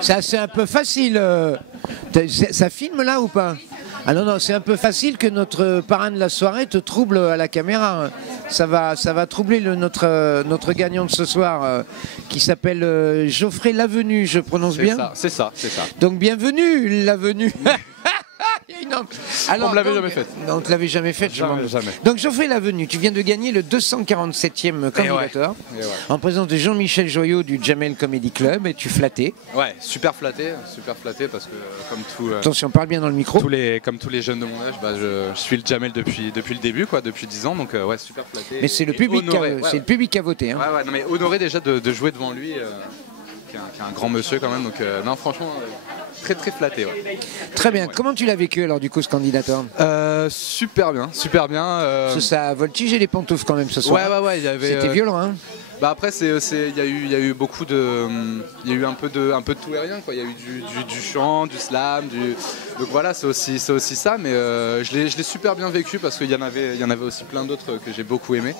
C'est un peu facile. Ça filme là ou pas? Ah non, non, c'est un peu facile que notre parrain de la soirée te trouble à la caméra. Ça va troubler notre gagnant de ce soir, qui s'appelle Geoffrey Lavenue, je prononce bien? C'est ça. Donc bienvenue, Lavenue. Alors, on ne l'avait jamais fait. On ne te l'avait jamais fait, jamais. Donc Geoffrey Lavenue, tu viens de gagner le 247e candidateur, en présence de Jean-Michel Joyot du Jamel Comedy Club, et tu flattais. Ouais, super flatté parce que comme tout. Attention, parle bien dans le micro. Comme tous les jeunes de mon âge, je suis le Jamel depuis le début, quoi, depuis 10 ans, donc ouais, super flatté. Mais c'est le public, le public qui a voté. Hein. Ouais, non, mais honoré déjà de jouer devant lui, qui est un grand monsieur quand même, donc non, franchement. Très flatté, ouais. Très bien. Comment tu l'as vécu alors du coup ce candidateur? Super bien. Ça a voltigé les pantoufles quand même ce soir. Ouais. C'était violent, hein. Bah après il y a eu beaucoup de, il y a eu un peu de tout et rien, quoi. Il y a eu du chant, du slam, donc voilà, c'est aussi ça, mais je l'ai super bien vécu parce qu'il y en avait aussi plein d'autres que j'ai beaucoup aimé.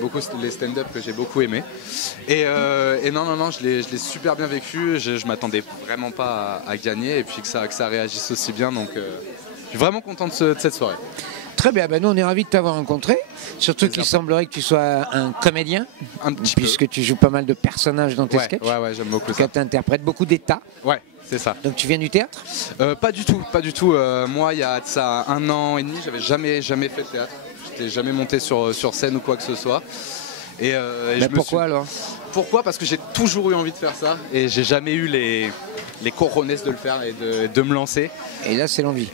Beaucoup les stand-up que j'ai beaucoup aimé et non je l'ai super bien vécu. Je m'attendais vraiment pas à gagner et puis que ça réagisse aussi bien, donc je suis vraiment content de cette soirée. Très bien, nous on est ravis de t'avoir rencontré, surtout qu'il semblerait que tu sois un comédien, puisque tu joues pas mal de personnages dans tes sketchs. Ouais, j'aime beaucoup ça. Tu interprètes beaucoup d'états. Ouais, c'est ça. Donc tu viens du théâtre? Pas du tout. Moi il y a de ça 1 an et demi, j'avais jamais fait de théâtre. J'étais jamais monté sur scène ou quoi que ce soit. Et pourquoi alors? Pourquoi? Parce que j'ai toujours eu envie de faire ça et j'ai jamais eu les cojones de le faire et de me lancer. Et là c'est l'envie.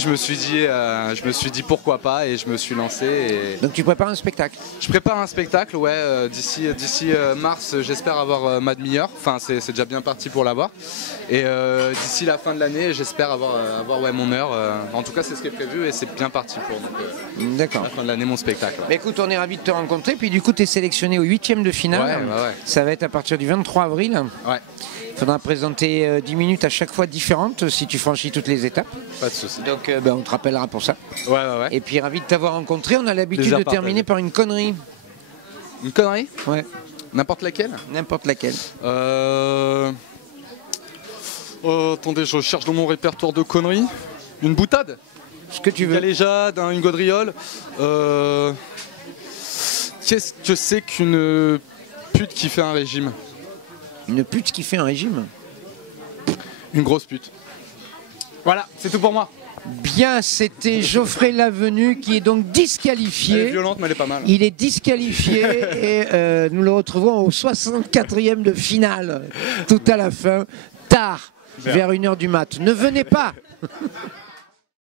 Je me suis dit pourquoi pas, et je me suis lancé. Donc tu prépares un spectacle? Je prépare un spectacle, ouais. D'ici mars, j'espère avoir ma demi-heure. Enfin, c'est déjà bien parti pour l'avoir. Et d'ici la fin de l'année, j'espère avoir mon heure. En tout cas, c'est ce qui est prévu et c'est bien parti pour. D'accord. La fin de l'année, mon spectacle. Ouais. Écoute, on est ravis de te rencontrer. Puis du coup, tu es sélectionné au 8e de finale. Ouais. Ça va être à partir du 23 avril. Ouais. Il faudra présenter 10 minutes à chaque fois différentes si tu franchis toutes les étapes. Pas de souci. Donc on te rappellera pour ça. Ouais. Et puis ravi de t'avoir rencontré. On a l'habitude de terminer par une connerie. Une connerie? Ouais. N'importe laquelle? N'importe laquelle. Attendez, je cherche dans mon répertoire de conneries. Une boutade? Ce que tu veux. Une galéjade, une gaudriole. Qu'est-ce que c'est qu'une pute qui fait un régime? Une pute qui fait un régime? Une grosse pute. Voilà, c'est tout pour moi. Bien, c'était Geoffrey Lavenue qui est donc disqualifié. Elle est violente, mais elle est pas mal. Il est disqualifié et nous le retrouvons au 64e de finale, tout à la fin, tard, vers 1h du mat. Ne venez pas.